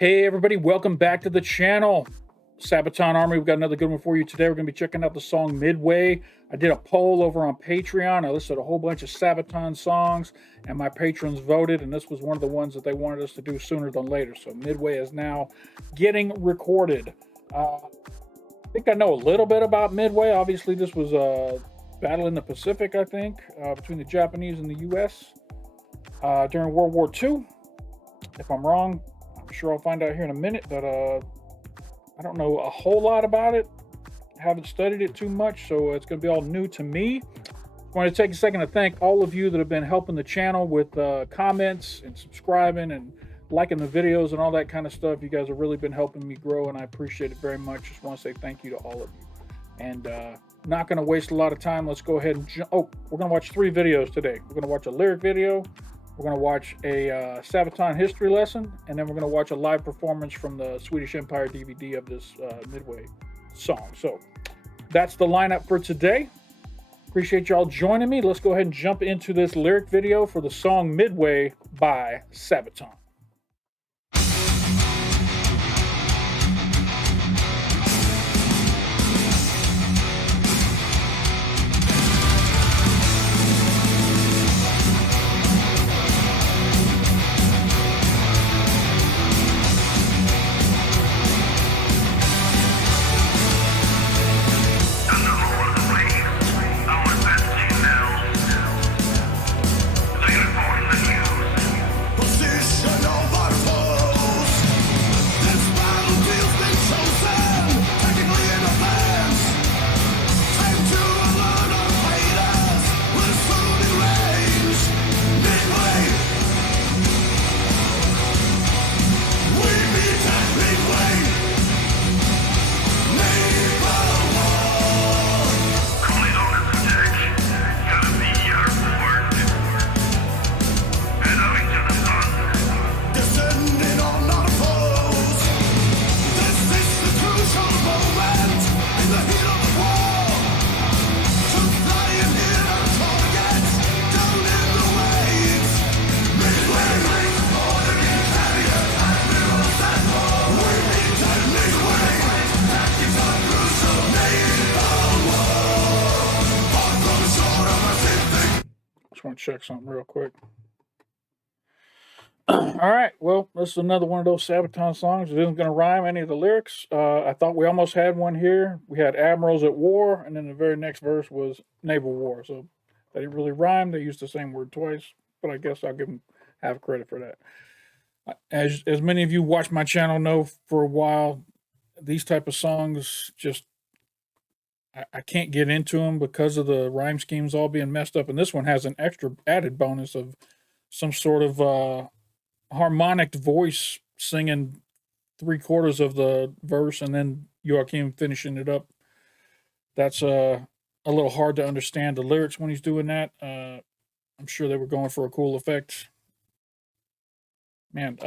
Hey everybody, welcome back to the channel. Sabaton Army, we've got another good one for you today. We're going to be checking out the song Midway. I did a poll over on Patreon. I listed a whole bunch of Sabaton songs, and my patrons voted, and this was one of the ones that they wanted us to do sooner than later. So Midway is now getting recorded. I think I know a little bit about Midway. Obviously, this was a battle in the Pacific, I think, between the Japanese and the U.S. During World War II. If I'm wrong, I'm sure I'll find out here in a minute, but I don't know a whole lot about it. Haven't studied it too much, so it's going to be all new to me. I want to take a second to thank all of you that have been helping the channel with comments and subscribing and liking the videos and all that kind of stuff. You guys have really been helping me grow, and I appreciate it very much. Just want to say thank you to all of you. And not going to waste a lot of time. Let's go ahead and we're going to watch 3 videos today. We're going to watch a lyric video. We're going to watch a Sabaton history lesson, and then we're going to watch a live performance from the Swedish Empire DVD of this Midway song. So that's the lineup for today. Appreciate y'all joining me. Let's go ahead and jump into this lyric video for the song Midway by Sabaton. Just want to check something real quick. All right, well, this is another one of those Sabaton songs. It isn't going to rhyme any of the lyrics. I thought we almost had one here. We had Admirals at War, and then the very next verse was Naval War. So they didn't really rhyme. They used the same word twice, but I guess I'll give them half credit for that. As many of you watch my channel know, for a while, these type of songs just I can't get into them because of the rhyme schemes all being messed up. And this one has an extra added bonus of some sort of harmonic voice singing 3/4 of the verse and then Joachim finishing it up. That's a little hard to understand the lyrics when he's doing that. I'm sure they were going for a cool effect. Man,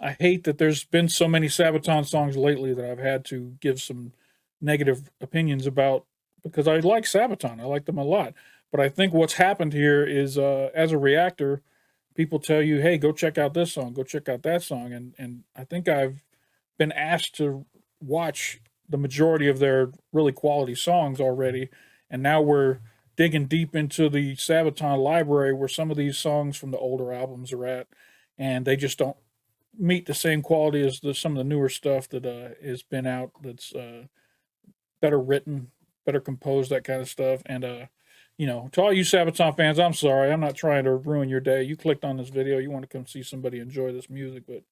I hate that there's been so many Sabaton songs lately that I've had to give some negative opinions about, because I like Sabaton. I like them a lot. But I think what's happened here is as a reactor, people tell you, hey, go check out this song, go check out that song. And I think I've been asked to watch the majority of their really quality songs already. And now we're digging deep into the Sabaton library where some of these songs from the older albums are at. And they just don't meet the same quality as some of the newer stuff that has been out that's better written, better composed, that kind of stuff. And you know, to all you Sabaton fans, I'm sorry. I'm not trying to ruin your day. You clicked on this video. You want to come see somebody enjoy this music, but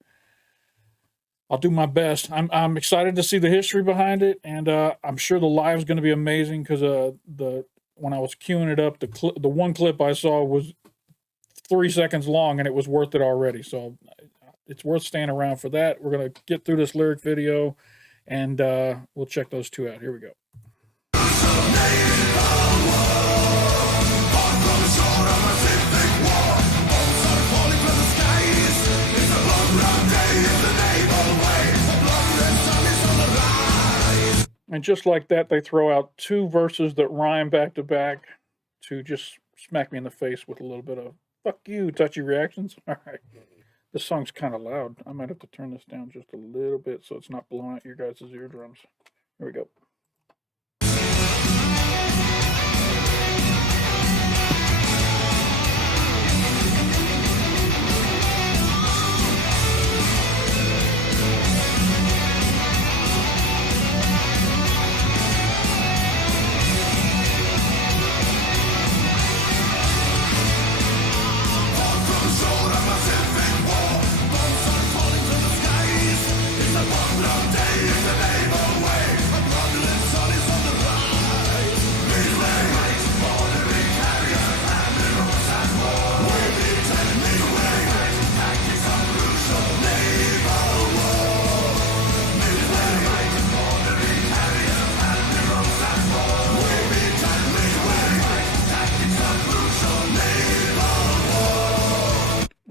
I'll do my best. I'm excited to see the history behind it, and I'm sure the live is going to be amazing because when I was queuing it up, the one clip I saw was 3 seconds long, and it was worth it already. So it's worth staying around for that. We're going to get through this lyric video, and we'll check those 2 out. Here we go. And just like that, they throw out 2 verses that rhyme back to back to just smack me in the face with a little bit of "fuck you" touchy reactions. All right, This song's kind of loud. I might have to turn this down just a little bit so it's not blowing out your guys' eardrums. Here we go.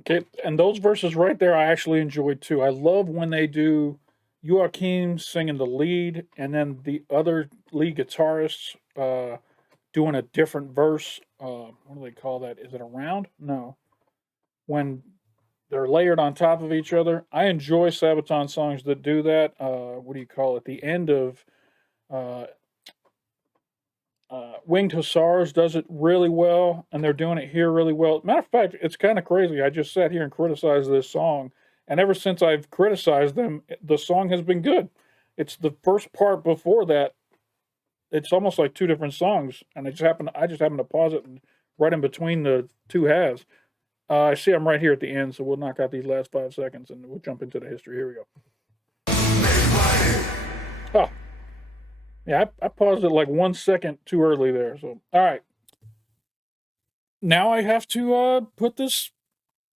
Okay, and those verses right there, I actually enjoyed too. I love when they do Joachim singing the lead, and then the other lead guitarists doing a different verse. What do they call that? Is it a round? No. When they're layered on top of each other. I enjoy Sabaton songs that do that. What do you call it? The end of uh, Winged Hussars does it really well, and they're doing it here really well. Matter of fact, it's kind of crazy. I just sat here and criticized this song, and ever since I've criticized them, the song has been good. It's the first part before that. It's almost like two different songs, and I just happened to pause it right in between the two halves. I see I'm right here at the end, so we'll knock out these last 5 seconds, and we'll jump into the history. Here we go. Oh, yeah, I paused it like 1 second too early there. So, all right. Now I have to put this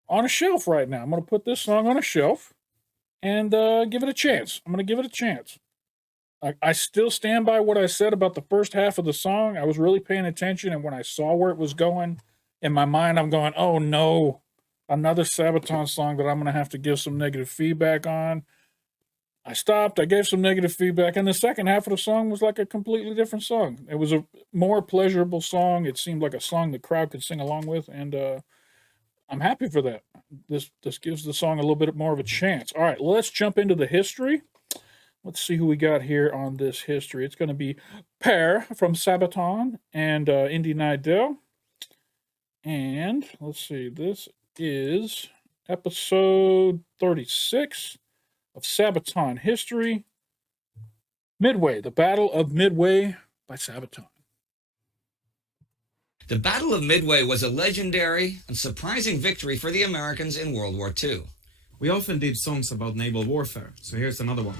on a shelf right now. I'm going to put this song on a shelf and give it a chance. I'm going to give it a chance. I still stand by what I said about the first half of the song. I was really paying attention, and when I saw where it was going, in my mind, I'm going, oh no, another Sabaton song that I'm going to have to give some negative feedback on. I stopped, I gave some negative feedback, and the second half of the song was like a completely different song. It was a more pleasurable song. It seemed like a song the crowd could sing along with, and I'm happy for that. This gives the song a little bit more of a chance. All right, let's jump into the history. Let's see who we got here on this history. It's going to be Per from Sabaton and Indy Nidell. And let's see, this is episode 36 of Sabaton History. Midway, the Battle of Midway by Sabaton. The Battle of Midway was a legendary and surprising victory for the Americans in World War II. We often did songs about naval warfare, so here's another one.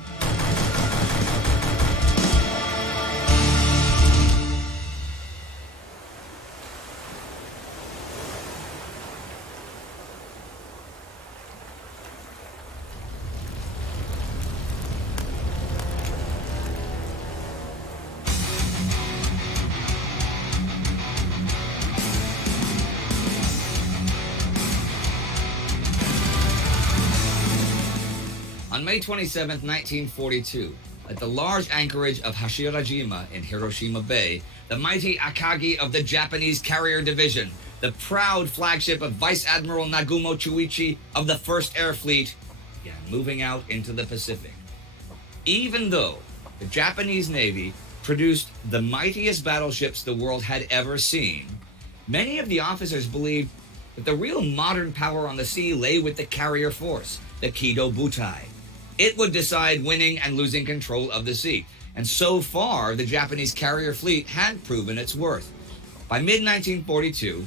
On May 27, 1942, at the large anchorage of Hashirajima in Hiroshima Bay, the mighty Akagi of the Japanese Carrier Division, the proud flagship of Vice Admiral Nagumo Chuichi of the 1st Air Fleet, began moving out into the Pacific. Even though the Japanese Navy produced the mightiest battleships the world had ever seen, many of the officers believed that the real modern power on the sea lay with the carrier force, the Kido Butai. It would decide winning and losing control of the sea. And so far, the Japanese carrier fleet had proven its worth. By mid-1942,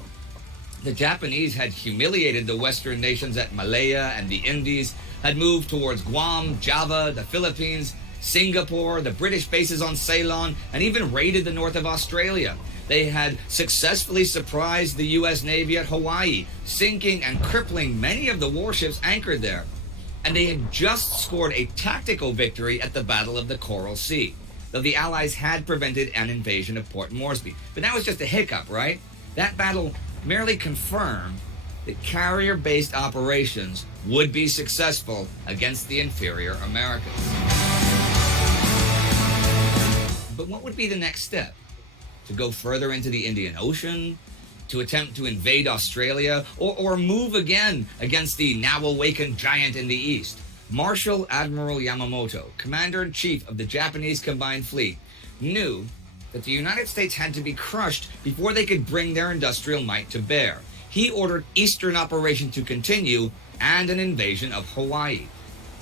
the Japanese had humiliated the Western nations at Malaya and the Indies, had moved towards Guam, Java, the Philippines, Singapore, the British bases on Ceylon, and even raided the north of Australia. They had successfully surprised the U.S. Navy at Hawaii, sinking and crippling many of the warships anchored there. And they had just scored a tactical victory at the Battle of the Coral Sea, though the Allies had prevented an invasion of Port Moresby. But that was just a hiccup, right? That battle merely confirmed that carrier-based operations would be successful against the inferior Americans. But what would be the next step? To go further into the Indian Ocean? to attempt to invade Australia or move again against the now awakened giant in the east. Marshal Admiral Yamamoto, Commander-in-Chief of the Japanese Combined Fleet, knew that the United States had to be crushed before they could bring their industrial might to bear. He ordered Eastern Operation to continue and an invasion of Hawaii.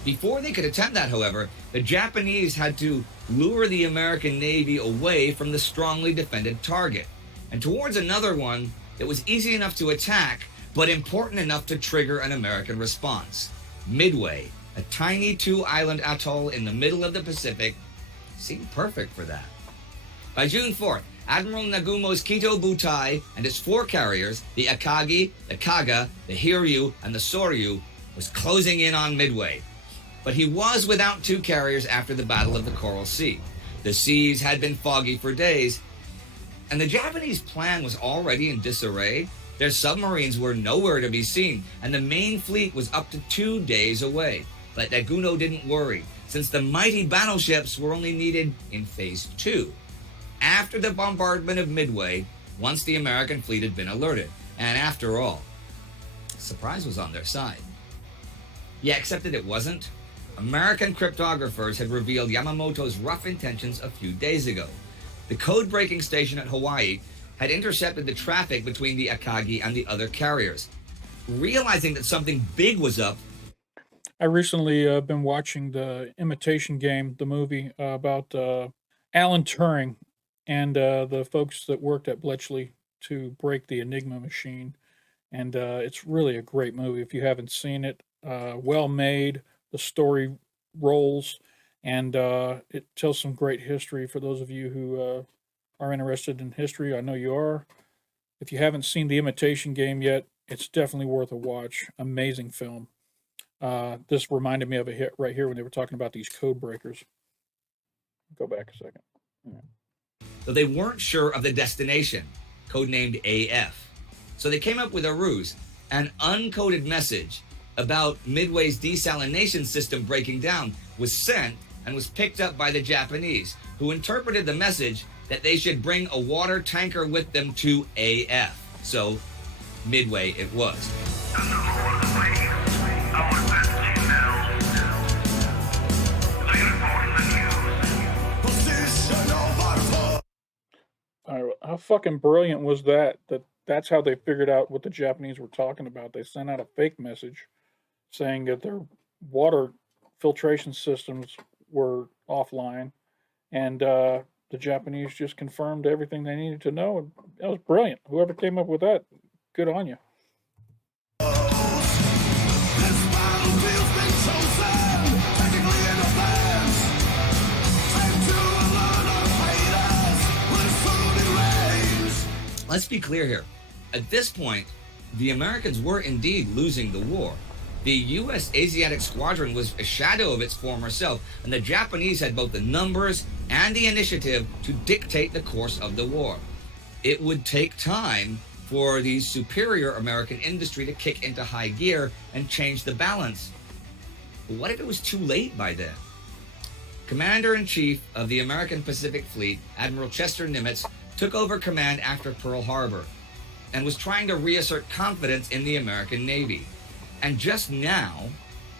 Before they could attempt that, however, the Japanese had to lure the American Navy away from the strongly defended target, and towards another one that was easy enough to attack, but important enough to trigger an American response. Midway, a tiny two-island atoll in the middle of the Pacific, seemed perfect for that. By June 4th, Admiral Nagumo's Kito Butai and his 4 carriers, the Akagi, the Kaga, the Hiryu, and the Soryu, was closing in on Midway. But he was without 2 carriers after the Battle of the Coral Sea. The seas had been foggy for days, and the Japanese plan was already in disarray. Their submarines were nowhere to be seen, and the main fleet was up to 2 days away. But Nagumo didn't worry, since the mighty battleships were only needed in Phase 2. After the bombardment of Midway, once the American fleet had been alerted, and after all, surprise was on their side. Yeah, except that it wasn't. American cryptographers had revealed Yamamoto's rough intentions a few days ago. The code-breaking station at Hawaii had intercepted the traffic between the Akagi and the other carriers. Realizing that something big was up, I recently been watching the Imitation Game, the movie about Alan Turing and the folks that worked at Bletchley to break the Enigma machine. And it's really a great movie. If you haven't seen it, well made, the story rolls, and it tells some great history for those of you who are interested in history. I know you are. If you haven't seen The Imitation Game yet, it's definitely worth a watch. Amazing film. This reminded me of a hit right here when they were talking about these code breakers. Go back a second. Yeah. though they weren't sure of the destination, codenamed AF. So they came up with a ruse, an uncoded message about Midway's desalination system breaking down was sent and was picked up by the Japanese, who interpreted the message that they should bring a water tanker with them to AF. So, Midway it was. How fucking brilliant was that? That's how they figured out what the Japanese were talking about. They sent out a fake message saying that their water filtration systems were offline, and the Japanese just confirmed everything they needed to know. And that was brilliant. Whoever came up with that, good on you. Let's be clear here. At this point, the Americans were indeed losing the war. The U.S. Asiatic Squadron was a shadow of its former self, and the Japanese had both the numbers and the initiative to dictate the course of the war. It would take time for the superior American industry to kick into high gear and change the balance. But what if it was too late by then? Commander-in-Chief of the American Pacific Fleet, Admiral Chester Nimitz, took over command after Pearl Harbor and was trying to reassert confidence in the American Navy. And just now,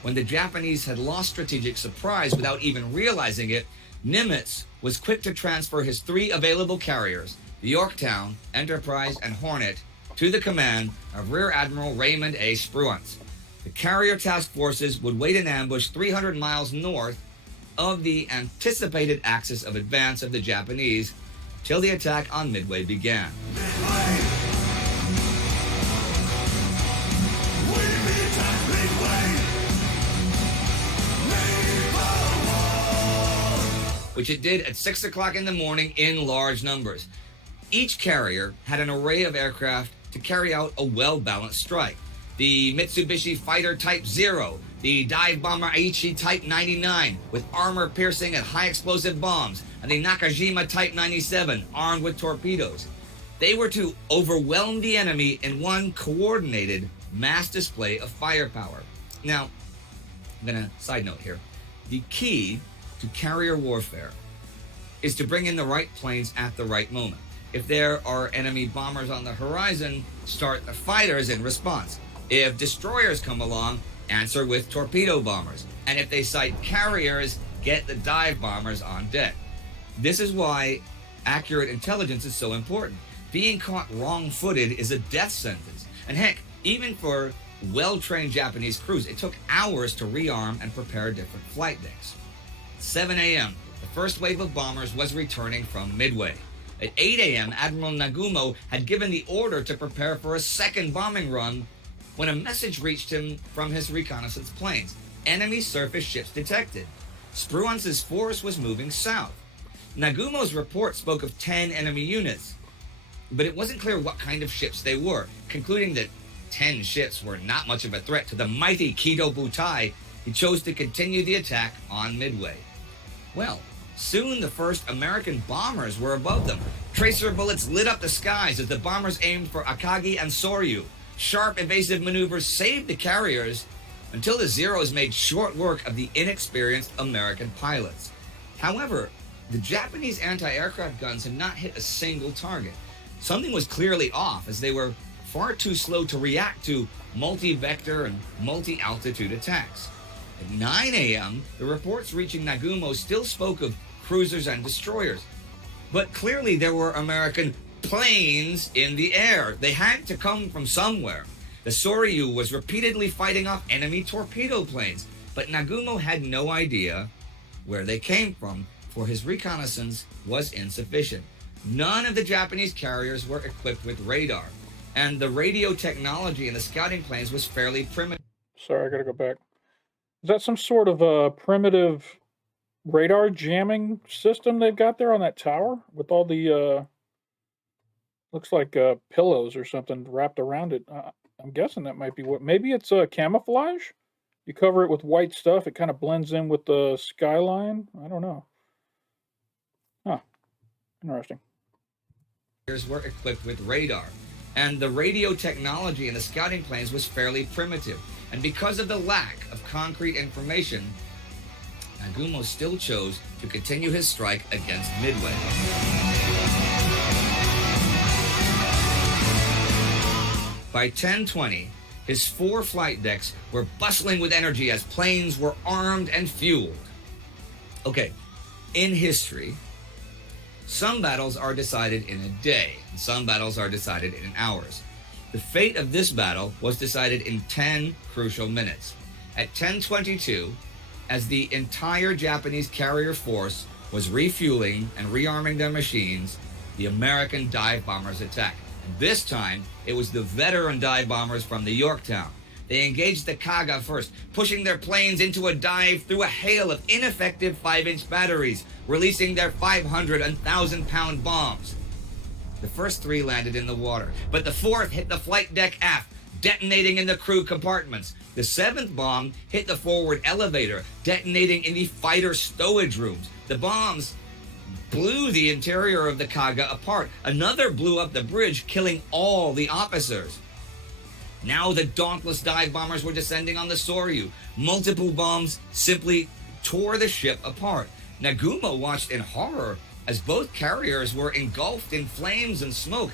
when the Japanese had lost strategic surprise without even realizing it, Nimitz was quick to transfer his 3 available carriers, the Yorktown, Enterprise, and Hornet, to the command of Rear Admiral Raymond A. Spruance. The carrier task forces would wait in ambush 300 miles north of the anticipated axis of advance of the Japanese till the attack on Midway began. Which it did at 6 o'clock in the morning in large numbers. Each carrier had an array of aircraft to carry out a well-balanced strike. The Mitsubishi Fighter Type 0, the dive bomber Aichi Type 99 with armor piercing and high explosive bombs, and the Nakajima Type 97 armed with torpedoes. They were to overwhelm the enemy in one coordinated mass display of firepower. Now, I'm gonna side note here. The key to carrier warfare is to bring in the right planes at the right moment. If there are enemy bombers on the horizon, start the fighters in response. If destroyers come along, answer with torpedo bombers. And if they sight carriers, get the dive bombers on deck. This is why accurate intelligence is so important. Being caught wrong-footed is a death sentence. And heck, even for well-trained Japanese crews, it took hours to rearm and prepare different flight decks. 7 a.m., the first wave of bombers was returning from Midway. At 8 a.m., Admiral Nagumo had given the order to prepare for a second bombing run when a message reached him from his reconnaissance planes. Enemy surface ships detected. Spruance's force was moving south. Nagumo's report spoke of 10 enemy units, but it wasn't clear what kind of ships they were. Concluding that 10 ships were not much of a threat to the mighty Kido Butai, he chose to continue the attack on Midway. Well, soon the first American bombers were above them. Tracer bullets lit up the skies as the bombers aimed for Akagi and Soryu. Sharp evasive maneuvers saved the carriers until the Zeros made short work of the inexperienced American pilots. However, the Japanese anti-aircraft guns had not hit a single target. Something was clearly off, as they were far too slow to react to multi-vector and multi-altitude attacks. At 9 a.m., the reports reaching Nagumo still spoke of cruisers and destroyers. But clearly there were American planes in the air. They had to come from somewhere. The Soryu was repeatedly fighting off enemy torpedo planes, but Nagumo had no idea where they came from, for his reconnaissance was insufficient. None of the Japanese carriers were equipped with radar, and the radio technology in the scouting planes was fairly primitive. Sorry, I gotta go back. Is that some sort of a primitive radar jamming system they've got there on that tower with all the looks like pillows or something wrapped around it? I'm guessing that might be what. Maybe it's camouflage. You cover it with white stuff, it kind of blends in with the skyline. I don't know. Huh. Interesting. Were equipped with radar, and the radio technology in the scouting planes was fairly primitive. And because of the lack of concrete information, Nagumo still chose to continue his strike against Midway. By 10:20, his 4 flight decks were bustling with energy as planes were armed and fueled. Okay, in history, some battles are decided in a day, and some battles are decided in hours. The fate of this battle was decided in 10 crucial minutes. At 10:22, as the entire Japanese carrier force was refueling and rearming their machines, the American dive bombers attacked. And this time, it was the veteran dive bombers from the Yorktown. They engaged the Kaga first, pushing their planes into a dive through a hail of ineffective 5-inch batteries, releasing their 500 and 1,000-pound bombs. The first 3 landed in the water, but the 4th hit the flight deck aft, detonating in the crew compartments. The 7th bomb hit the forward elevator, detonating in the fighter stowage rooms. The bombs blew the interior of the Kaga apart. Another blew up the bridge, killing all the officers. Now the dauntless dive bombers were descending on the Soryu. Multiple bombs simply tore the ship apart. Nagumo watched in horror as both carriers were engulfed in flames and smoke.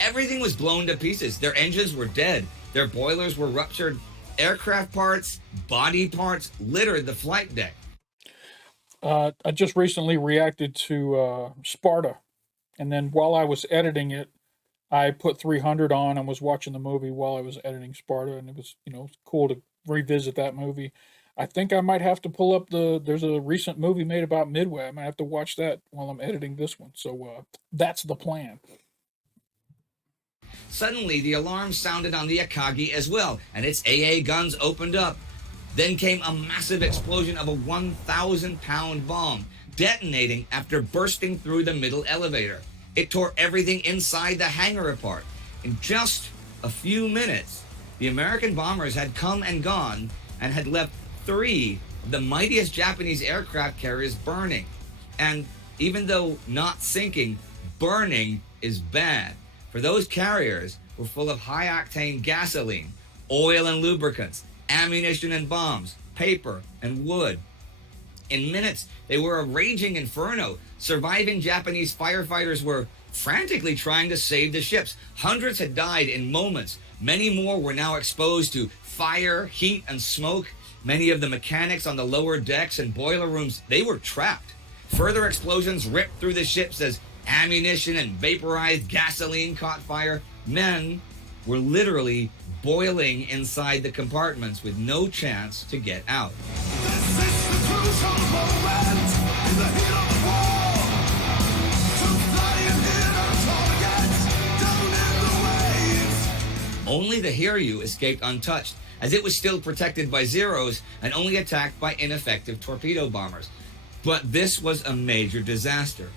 Everything was blown to pieces. Their engines were dead. Their boilers were ruptured. Aircraft parts, body parts littered the flight deck. I just recently reacted to Sparta, and then while I was editing it, I put 300 on and was watching the movie while I was editing Sparta, and it was, cool to revisit that movie. I think I might have to pull up there's a recent movie made about Midway. I might have to watch that while I'm editing this one. So that's the plan. Suddenly, the alarm sounded on the Akagi as well, and its AA guns opened up. Then came a massive explosion of a 1,000-pound bomb, detonating after bursting through the middle elevator. It tore everything inside the hangar apart. In just a few minutes, the American bombers had come and gone and had left 3 of the mightiest Japanese aircraft carriers burning. And even though not sinking, burning is bad. For those carriers were full of high-octane gasoline, oil and lubricants, ammunition and bombs, paper and wood. In minutes, they were a raging inferno. Surviving Japanese firefighters were frantically trying to save the ships. Hundreds had died in moments. Many more were now exposed to fire, heat, and smoke. Many of the mechanics on the lower decks and boiler rooms, they were trapped. Further explosions ripped through the ships as ammunition and vaporized gasoline caught fire. Men were literally boiling inside the compartments with no chance to get out. This is the crucial moment in the heat of the war. To fly and hit our targets down in the waves. Only the Hiryu escaped untouched, as it was still protected by Zeros and only attacked by ineffective torpedo bombers. But this was a major disaster.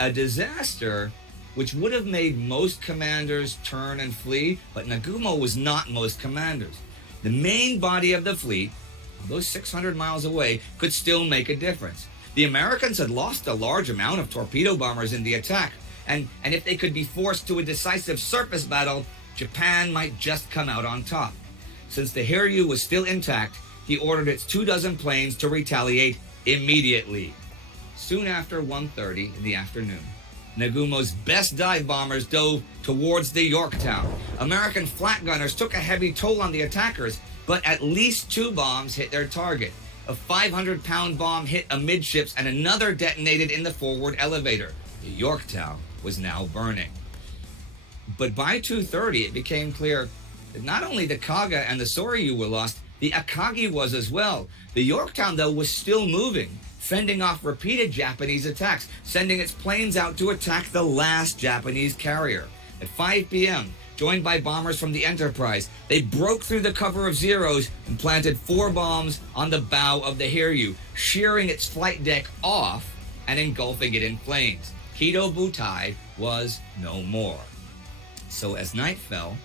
A disaster which would have made most commanders turn and flee, but Nagumo was not most commanders. The main body of the fleet, although 600 miles away, could still make a difference. The Americans had lost a large amount of torpedo bombers in the attack, and if they could be forced to a decisive surface battle, Japan might just come out on top. Since the Hiryu was still intact, he ordered its 24 planes to retaliate immediately. Soon after 1:30 in the afternoon, Nagumo's best dive bombers dove towards the Yorktown. American flat gunners took a heavy toll on the attackers, but at least 2 bombs hit their target. A 500-pound bomb hit amidships and another detonated in the forward elevator. The Yorktown was now burning. But by 2:30, it became clear that not only the Kaga and the Soryu were lost, the Akagi was as well. The Yorktown, though, was still moving, fending off repeated Japanese attacks, sending its planes out to attack the last Japanese carrier. At 5 p.m., joined by bombers from the Enterprise, they broke through the cover of Zeros and planted 4 bombs on the bow of the Hiryu, shearing its flight deck off and engulfing it in flames. Kido Butai was no more. So as night fell,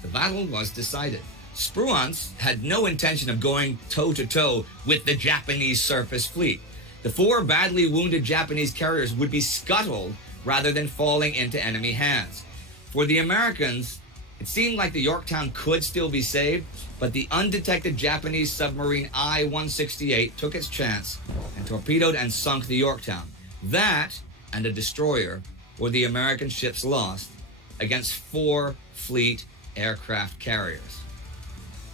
the battle was decided. Spruance had no intention of going toe-to-toe with the Japanese surface fleet. The 4 badly wounded Japanese carriers would be scuttled rather than falling into enemy hands. For the Americans, it seemed like the Yorktown could still be saved, but the undetected Japanese submarine I-168 took its chance and torpedoed and sunk the Yorktown. That and a destroyer were the American ships lost against 4 fleet aircraft carriers.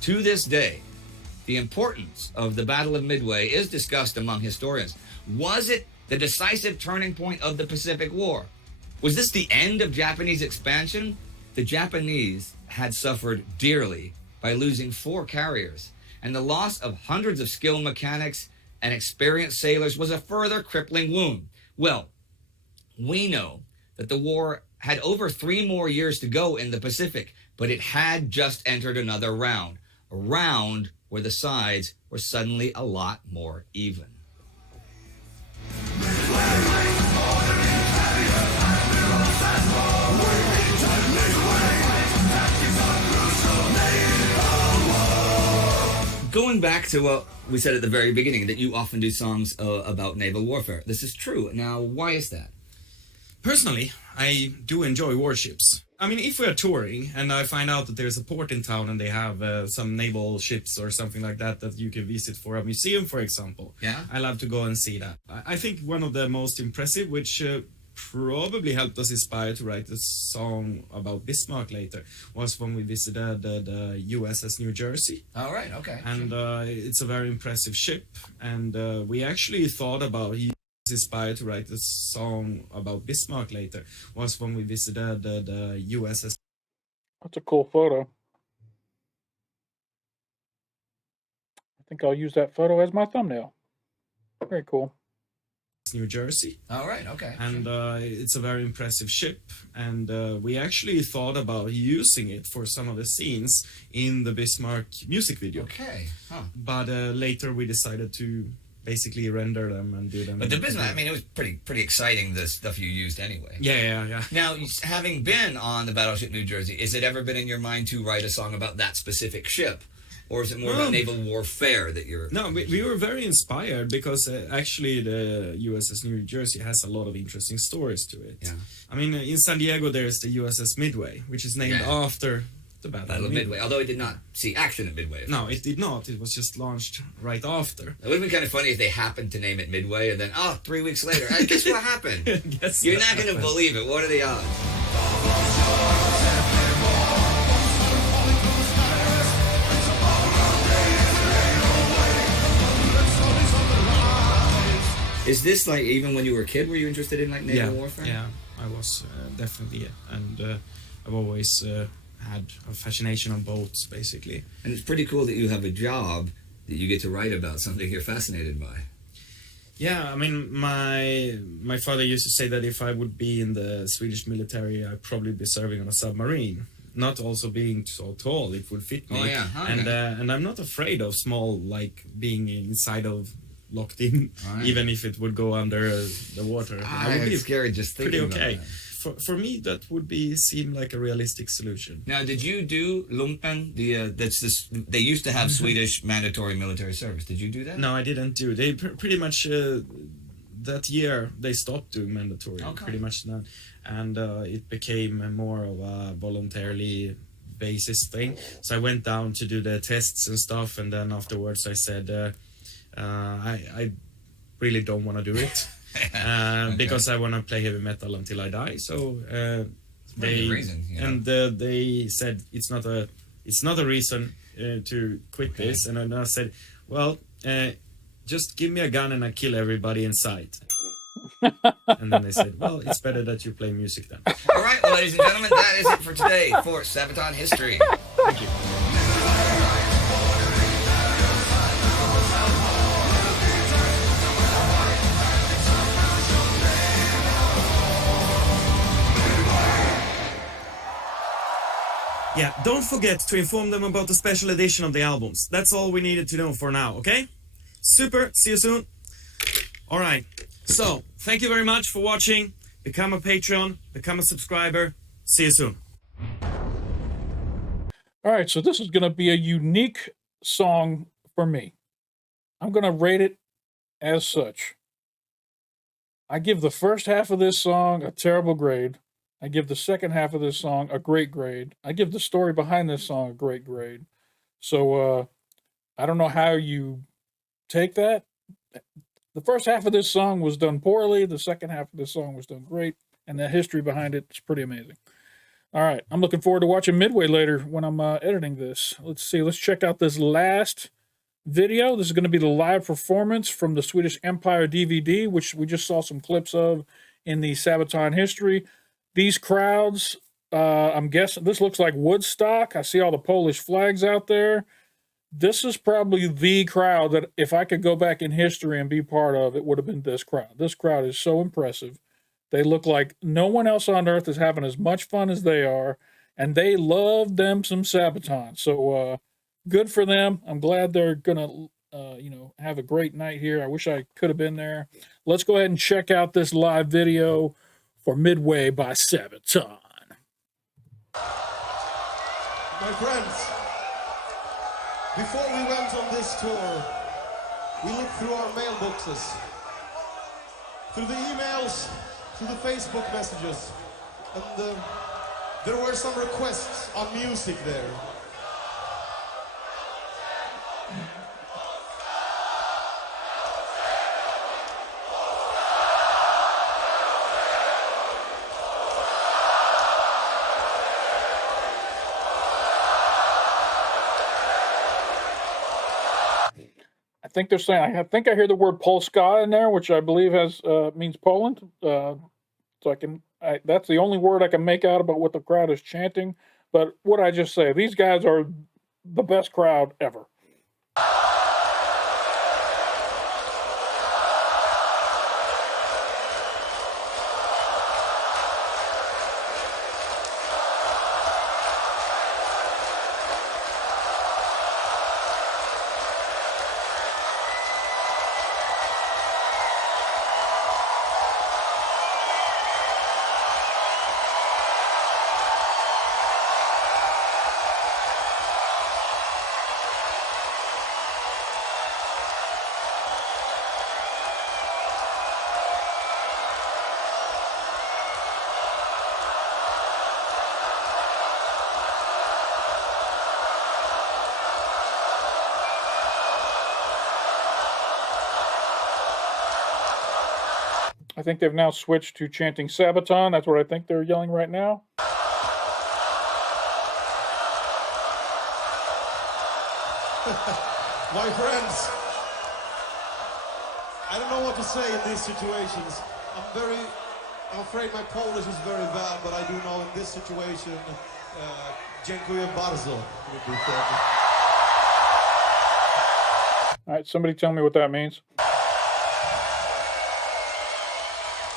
To this day, the importance of the Battle of Midway is discussed among historians. Was it the decisive turning point of the Pacific War? Was this the end of Japanese expansion? The Japanese had suffered dearly by losing 4 carriers, and the loss of hundreds of skilled mechanics and experienced sailors was a further crippling wound. Well, we know that the war had over 3 more years to go in the Pacific, but it had just entered another round, a round where the sides were suddenly a lot more even. Going back to what we said at the very beginning, that you often do songs about naval warfare. This is true. Now, why is that? Personally, I do enjoy warships. I mean, if we're touring and I find out that there's a port in town and they have some naval ships or something like that that you can visit for a museum, for example, Yeah. I love to go and see that. I think one of the most impressive, which probably helped us inspire to write a song about Bismarck later, was when we visited the USS New Jersey. All right, okay. And it's a very impressive ship. And we actually thought about... inspired to write a song about Bismarck later was when we visited the USS That's a cool photo. I think I'll use that photo as my thumbnail. Very cool. New Jersey. All right, okay. And it's a very impressive ship. And we actually thought about using it for some of the scenes in the Bismarck music video. Okay. Huh. But later we decided to basically render them and do them. But the Bismarck, I mean, it was pretty exciting, the stuff you used anyway. Yeah. Now, having been on the battleship New Jersey, has it ever been in your mind to write a song about that specific ship? Or is it more about naval warfare that you're... No, we were very inspired because actually the USS New Jersey has a lot of interesting stories to it. Yeah. I mean, in San Diego there's the USS Midway, which is named after the Battle Battle of of Midway. Midway, although it did not see action at Midway. of No, course. it did not. It was just launched right after. It would have been kind of funny if they happened to name it Midway and then, 3 weeks later, guess what happened? Guess You're what not going to happened. believe it. What are the odds? Is this like, even when you were a kid, were you interested in like naval warfare? Yeah, I was definitely, and I've always had a fascination on boats, basically. And it's pretty cool that you have a job that you get to write about something you're fascinated by. Yeah, I mean, my father used to say that if I would be in the Swedish military, I'd probably be serving on a submarine. Not also being so tall, it would fit me. Oh, yeah. Okay. And I'm not afraid of small, like being inside of locked in, Right. even if it would go under the water. I would be It's scary just pretty thinking okay. about that. For me, that would seem like a realistic solution. Now, did you do lumpen? That's this. They used to have Swedish mandatory military service. Did you do that? No, I didn't do. They pretty much that year they stopped doing mandatory. Okay. Pretty much none, and it became more of a voluntarily basis thing. So I went down to do the tests and stuff, and then afterwards I said, I really don't want to do it. Because I want to play heavy metal until I die. So pretty good reason, you know. and they said it's not a reason to quit this. And then I said, well, just give me a gun and I kill everybody in sight. And then they said, well, it's better that you play music then. All right, well, ladies and gentlemen, that is it for today for Sabaton History. Thank you. Yeah, don't forget to inform them about the special edition of the albums. That's all we needed to know for now, okay? Super, see you soon. All right, so thank you very much for watching. Become a Patreon, become a subscriber. See you soon. All right, so this is going to be a unique song for me. I'm going to rate it as such. I give the first half of this song a terrible grade. I give the second half of this song a great grade. I give the story behind this song a great grade. So I don't know how you take that. The first half of this song was done poorly. The second half of this song was done great. And the history behind it is pretty amazing. All right, I'm looking forward to watching Midway later when I'm editing this. Let's see. Let's check out this last video. This is going to be the live performance from the Swedish Empire DVD, which we just saw some clips of in the Sabaton History. These crowds, I'm guessing, this looks like Woodstock. I see all the Polish flags out there. This is probably the crowd that if I could go back in history and be part of, it would have been this crowd. This crowd is so impressive. They look like no one else on earth is having as much fun as they are, and they love them some Sabaton. So good for them. I'm glad they're going to, have a great night here. I wish I could have been there. Let's go ahead and check out this live video for Midway by Sabaton. My friends, before we went on this tour, we looked through our mailboxes, through the emails, through the Facebook messages, and there were some requests on music there. I think they're saying, I think I hear the word Polska in there, which I believe means Poland. So that's the only word I can make out about what the crowd is chanting. But what I just say, these guys are the best crowd ever. I think they've now switched to chanting Sabaton. That's what I think they're yelling right now. My friends, I don't know what to say in these situations. I'm afraid my Polish is very bad, but I do know in this situation, dziękuję bardzo would be good. All right, somebody tell me what that means.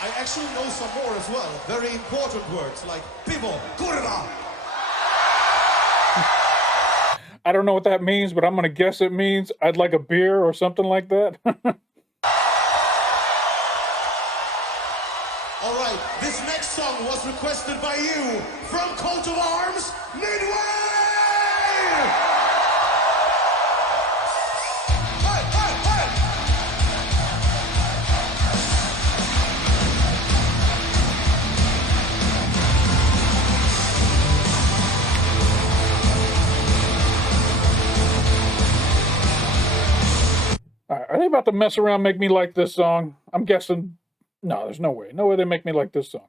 I actually know some more as well. Very important words like pivo, kurwa. I don't know what that means, but I'm going to guess it means I'd like a beer or something like that. All right, this next song was requested by you from Coat of Arms, Midway! Hey, hey, hey! All right, are they about to mess around and make me like this song? I'm guessing. No, there's no way. No way they make me like this song.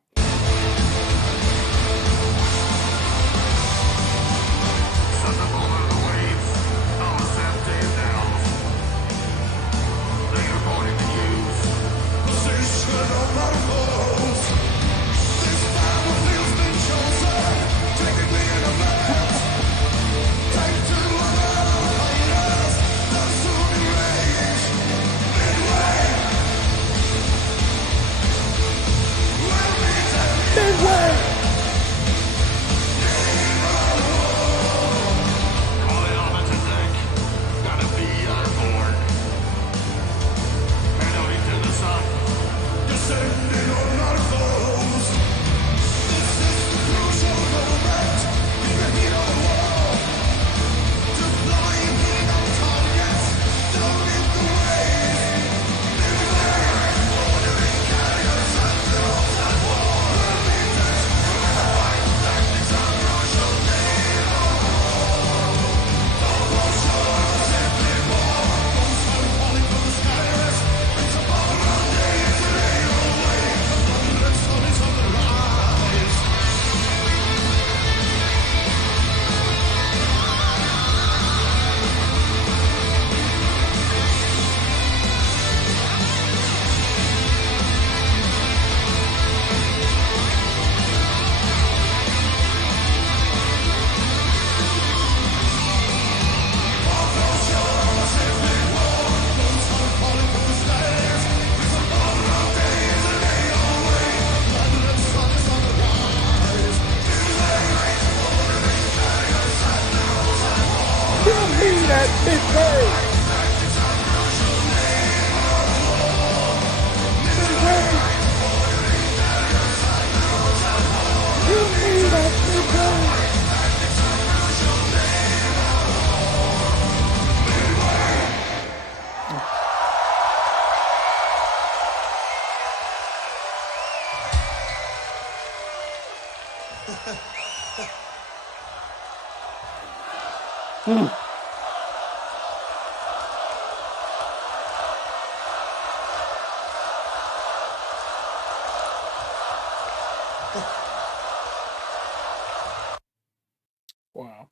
Wow.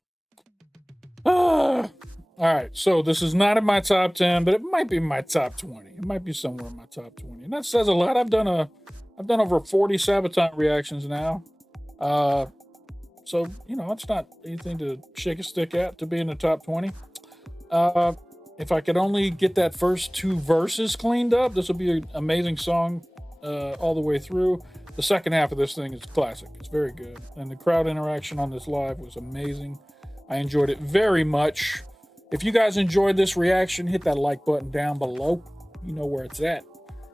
All right, so this is not in my top 10, but it might be in my top 20. It might be somewhere in my top 20, and that says a lot. I've done over 40 Sabaton reactions now, so it's not anything to shake a stick at to be in the top 20. If I could only get that first two verses cleaned up, this would be an amazing song all the way through. The second half of this thing is classic. It's very good, and the crowd interaction on this live was amazing. I enjoyed it very much. If you guys enjoyed this reaction, hit that like button down below. You know where it's at.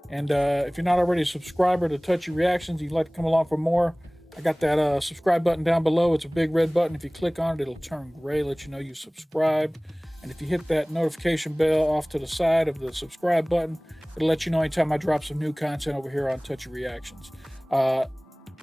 And if you're not already a subscriber to Touchy Reactions, you'd like to come along for more, I got that subscribe button down below. It's a big red button. If you click on it, it'll turn gray, let you know you subscribed. And if you hit that notification bell off to the side of the subscribe button, it'll let you know anytime I drop some new content over here on Touchy Reactions.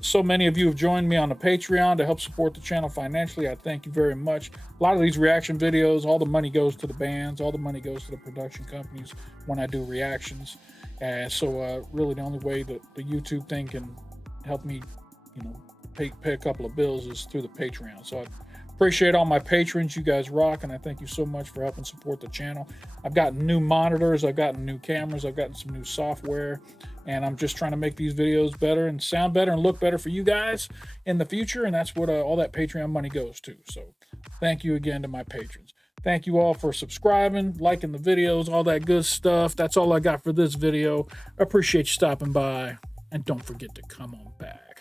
so many of you have joined me on the Patreon to help support the channel financially. I thank you very much. A lot of these reaction videos, all the money goes to the bands, all the money goes to the production companies when I do reactions. And so really the only way that the YouTube thing can help me, you know, pay a couple of bills is through the Patreon. So I appreciate all my patrons. You guys rock, and I thank you so much for helping support the channel. I've gotten new monitors, I've gotten new cameras, I've gotten some new software, and I'm just trying to make these videos better and sound better and look better for you guys in the future, and that's what all that Patreon money goes to. So thank you again to my patrons. Thank you all for subscribing, liking the videos, all that good stuff. That's all I got for this video. I appreciate you stopping by, and don't forget to come on back.